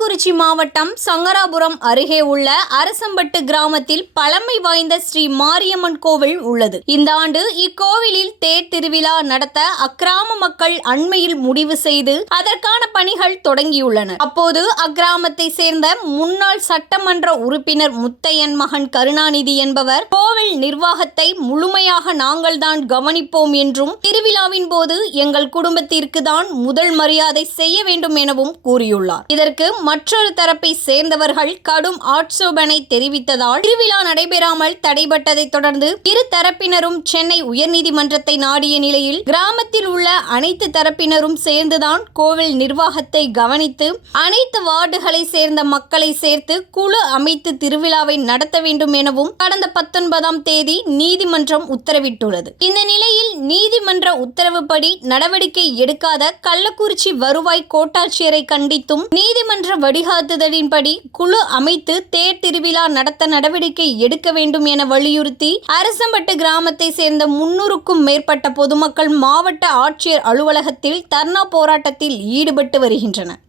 கள்ளக்குறிச்சி மாவட்டம் சங்கராபுரம் அருகே உள்ள அரசம்பட்டு கிராமத்தில் பழமை வாய்ந்த ஸ்ரீ மாரியம்மன் கோவில் உள்ளது. இந்த ஆண்டு இக்கோவிலில் தேர் திருவிழா நடத்த அக்கிராம மக்கள் அண்மையில் முடிவு செய்து அதற்கான பணிகள் தொடங்கியுள்ளன. அப்போது அக்கிராமத்தை சேர்ந்த முன்னாள் சட்டமன்ற உறுப்பினர் முத்தையன் மகன் கருணாநிதி என்பவர் கோவில் நிர்வாகத்தை முழுமையாக நாங்கள் தான் கவனிப்போம் என்றும் திருவிழாவின் போது எங்கள் குடும்பத்திற்கு தான் முதல் மரியாதை செய்ய வேண்டும் எனவும் கூறியுள்ளார். இதற்கு மற்றொரு தரப்பை சேர்ந்தவர்கள் கடும் ஆட்சேபனை தெரிவித்ததால் திருவிழா நடைபெறாமல் தடைபட்டதை தொடர்ந்து இரு தரப்பினரும் சென்னை உயர்நீதிமன்றத்தை நாடிய நிலையில் கிராமத்தில் உள்ள அனைத்து தரப்பினரும் சேர்ந்துதான் கோவில் நிர்வாகத்தை கவனித்து அனைத்து வார்டுகளை சேர்ந்த மக்களை சேர்த்து குழு அமைத்து திருவிழாவை நடத்த வேண்டும் எனவும் கடந்த 19ஆம் தேதி நீதிமன்றம் உத்தரவிட்டுள்ளது. இந்த நிலையில் நீதிமன்ற உத்தரவுப்படி நடவடிக்கை எடுக்காத கள்ளக்குறிச்சி வருவாய் கோட்டாட்சியரை கண்டித்தும் நீதிமன்ற வழிகாட்டுதலின்படி குழு அமைத்து தேர் திருவிழா நடத்த நடவடிக்கை எடுக்க வேண்டும் என வலியுறுத்தி அரசம்பட்டு கிராமத்தை சேர்ந்த 300க்கும் மேற்பட்ட பொதுமக்கள் மாவட்ட ஆட்சியர் அலுவலகத்தில் தர்ணா போராட்டத்தில் ஈடுபட்டு வருகின்றனர்.